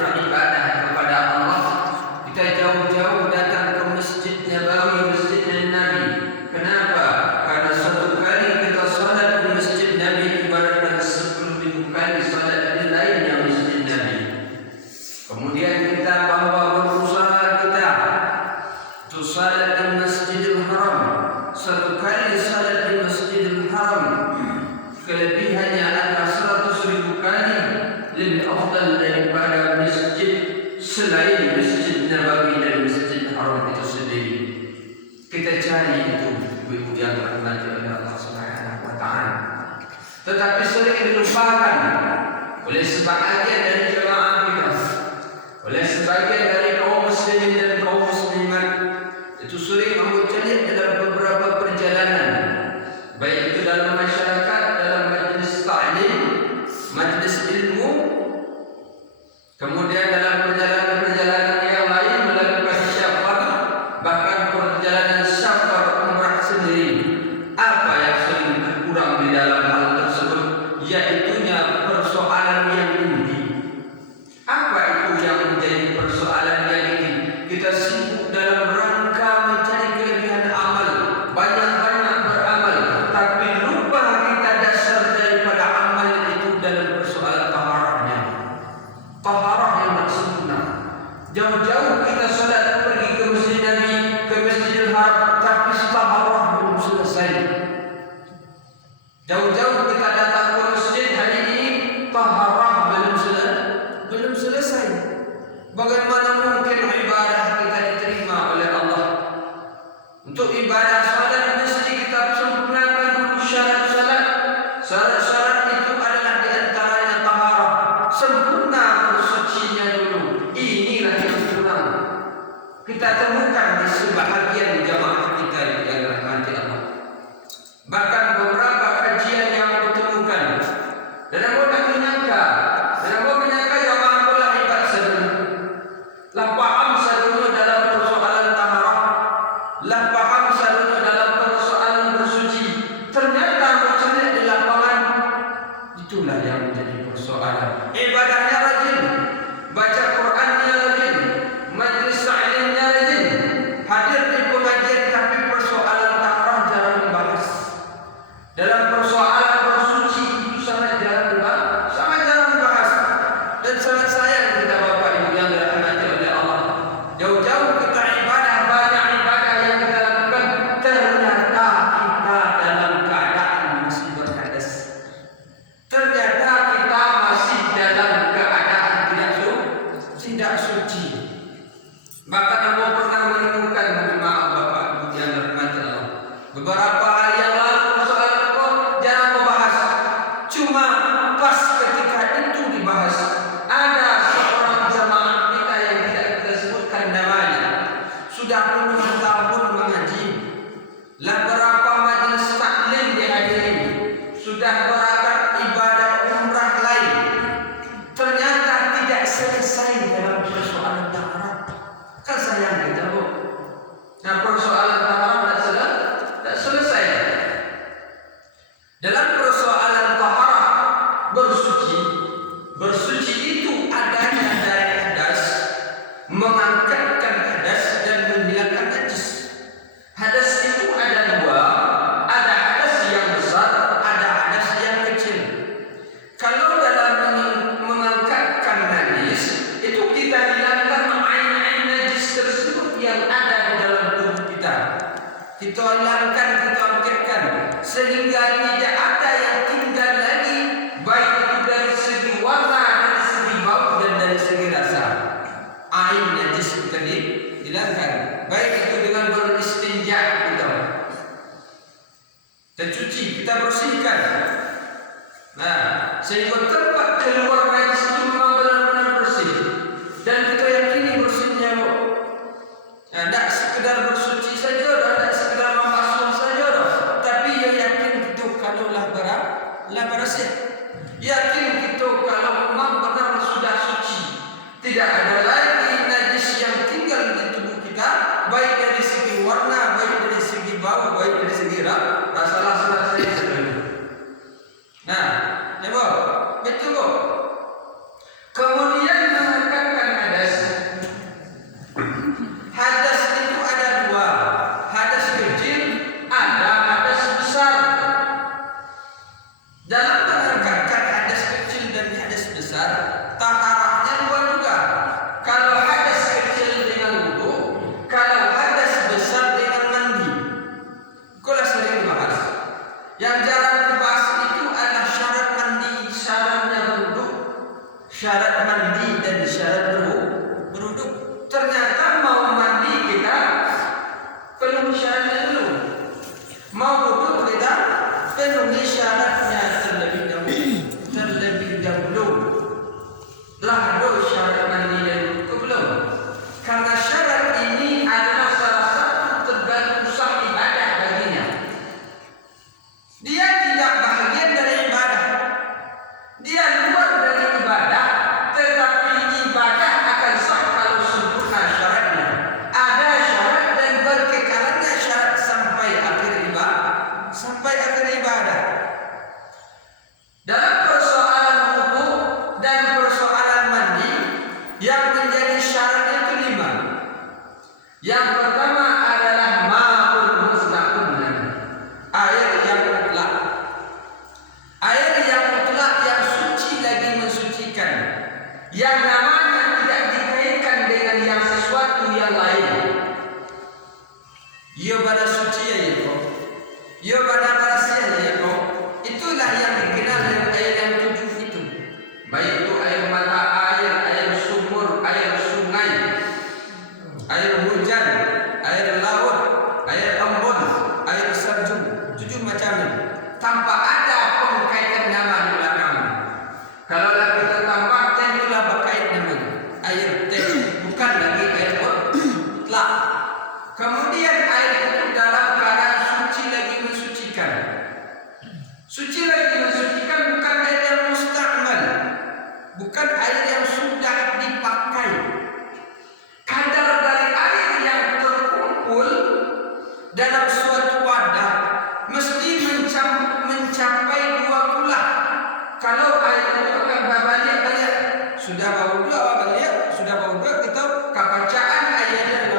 beribadah kepada Allah, kita jauh-jauh datang ke Masjid Nabawi, Masjid Nabi. Kenapa? Karena satu kali kita salat di Masjid Nabi ibaratkan 10.000 kali salat di lainnya Masjid Nabi. Kemudian kita bahawa berusaha kita untuk salat di Masjidil Haram. Satu kali salat di Masjidil Haram kelebihannya adalah 100.000 kali lebih afdal daripada masjid selain Masjid Nabawi dan Masjid Haram itu sendiri. Kita cari itu ibu yang dirahmati oleh Allah Subhanahu wa taala. Tetapi sering dilupakan oleh sebahagian dari jemaah kita, oleh sebagian dari kaum muslimin dan kaum muslimat. Itu sering mengucapkan dalam beberapa perjalanan, baik itu dalam masyarakat, dalam majlis ta'lim, majlis ilmu, kemudian dalam perjalanan-perjalanan yang lain melakukan syafar, bahkan perjalanan syafar umrah sendiri. Apa yang sering kurang di dalam hal tersebut? Yaitunya persoalan yang inti. Apa itu yang menjadi persoalan yang inti? Kita sibuk dalam rangka mencari kelebihan amal, banyak-banyak beramal, tapi lupa kita dasar daripada amal itu dalam persoalan taharahnya. Taharah yang maksudnya jauh-jauh kita salat pergi ke Masjid Nabi, ke Masjidil Haram, tapi taharah belum selesai. Jauh-jauh kita datang ke masjid hari ini, taharah belum selesai. Bagaimana mungkin ibadah kita diterima oleh Allah? Untuk ibadah salat mesti kita sempurnakan dulu syarat-syarat. Syarat-syarat itu adalah di antaranya taharah. Sempurna bersucinya dulu. Inilah yang kurang kita temukan di sebahagian jamaah kita yang dirahmati Allah. Bahkan beberapa kajian yang ditemukan dan aku tak menyangka jamaah pula hebat saudara. Lah paham saudara dalam persoalan taharah, lah paham saudara dalam persoalan bersuci. Ternyata mencari di lapangan itulah yang menjadi persoalan. Ibadahnya rajin, baca Qurannya rajin, majlis ta'limnya rajin, hadir di pengajian, tapi persoalan taharah jarang dibahas. Dalam persoalan bersuci itu sangat jarang dibahas. Dan sangat sayang kita Bapak Ibu yang dirahmati oleh Allah. Jauh-jauh kita ibadah, banyak ibadah yang kita lakukan, ternyata kita dalam keadaan masih berhadas. Ternyata kita masih dalam keadaan tidak suci. Bahkan aku pernah menemukan, maaf Bapak Ibu yang dirahmati Allah, beberapa hari yang lalu persoalan itu jarang membahas. Cuma pas ketika itu dibahas, ada seorang jamaah kita yang tidak kita sebutkan namanya, sudah puluhan tahun mengaji, lah berapa majlis taklim dihadiri, sudah berapa ibadah umrah lain, ternyata tidak selesai dalam persoalan taharah. Kan sayang kita Bu. Nah, persoalan taharah tidak selesai. Dalam persoalan taharah bersuci itu adanya dari hadas, mengangkatkan hadas dan menghilangkan najis. Hadas itu ada dua, ada hadas yang besar, ada hadas yang kecil. Kalau dalam mengangkatkan najis itu kita hilangkan ain-ain najis tersebut yang ada di dalam tubuh kita. Kita hilangkan, kita angkatkan sehingga tidak ada yang tinggal lagi, baik itu dari segi warna, dari segi bau dan dari segi rasa. Ain najis kita hilangkan, baik itu dengan beristinja kita cuci, kita bersihkan. Nah, sehingga tempat keluar najis itu memang benar-benar bersih dan kita yakini bersihnya Bu. Nah, tidak sekedar bersuci saja, tidak sekedar membasuh saja, tapi ya yakin itu kalaulah mandi dan syarat berwudu. Ternyata mau mandi kita penuhi syaratnya dulu. Mau wudu kita penuhi syaratnya terlebih dahulu. Lah do syarat mandi dan wudu belum? Karena syarat ini adalah salah satu tergantung sah ibadah baginya. Dia tidak bahagian dari ibadah. Dia luar dari ibadah, tetapi ibadah akan sah kalau sempurna syaratnya. Ada syarat dan berkekalannya syarat sampai akhir ibadah. Dalam persoalan wudu dan persoalan mandi, yang menjadi syaratnya itu 5. Yang pertama adalah ma'ul mutlaqun, air yang mutlak. Air yang mutlak yang suci lagi mensucikan, yang namanya tidak dikaitkan dengan yang sesuatu yang lain. Ia pada suci ya kok, ia pada bersih ya kok. Itulah yang dikenal dengan air yang 7 itu. Baik itu air mata air, air sumur, air sungai, air hujan, air laut, air embun, air salju, 7 macamnya. Tanpa ada pengkaitan nama di belakang. Kalau kita tambah teh itulah berkait namanya air teh, bukan lagi air mutlak. Kemudian air itu dalam keadaan suci lagi mensucikan. Suci lagi mensucikan bukan air yang musta'mal, bukan air yang sudah dipakai. Kadar dari air yang terkumpul dalam suatu wadah mesti mencapai 2 kula. Kalau air itu akan berbalik, sudah bau kita kebacaan air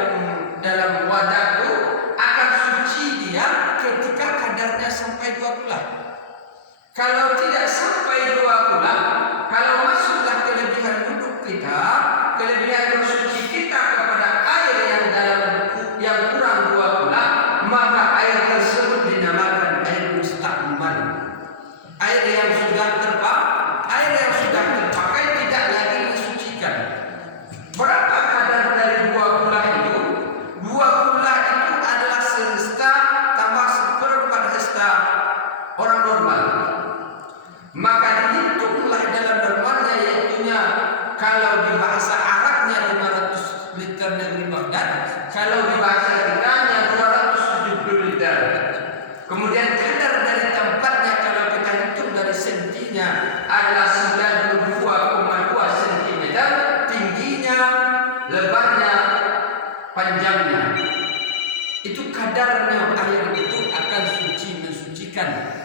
dalam wadah itu akan suci dia ketika kadarnya sampai 2 kula. Kalau tidak sampai 2 kula, kalau masuklah kelebihan wudu kita, kelebihan bersuci kita kepada air yang kurang 2 kula, maka air tersebut dinamakan air musta'mal. Air yang sudah terpakai tidak lagi mensucikan. Berapa kadar dari 2 kula itu? 2 kula itu adalah sehesta tambah 1/4 hesta orang normal. Maka dihitunglah dalam normalnya, yaitunya kalau di bahasa Arabnya 500 liter negeri Baghdad, kalau di bahasa kitanya 270 liter. Kemudian kadar dari tempatnya kalau kita hitung dari sentinya adalah 92,2 cm tingginya, lebarnya, panjangnya. Itu kadarnya air itu akan suci mensucikan.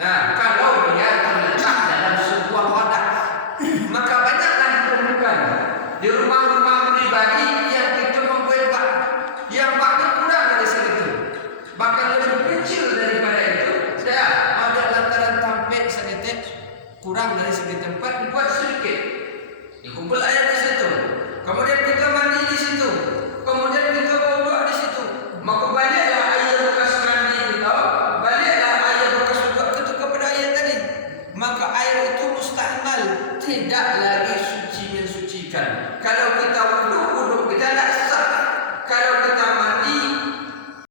Nah, kalau dia terletak dalam sebuah wadah, maka banyaklah ditemukan di rumah-rumah pribadi yang kita membuat bak, yang baknya kurang dari segitu, bahkan lebih kecil daripada itu. Sudah ada lantaran tampek segitu, kurang dari segi tempat, dibuat sedikit, dikumpul air di situ, kemudian kita mandi di situ, kemudian kita bawa di situ, maka baliklah air bekas mandi kita, baliklah air bekas wudu itu kepada air tadi. Maka air itu musta'mal, tidak lagi suci mensucikan. Kalau kita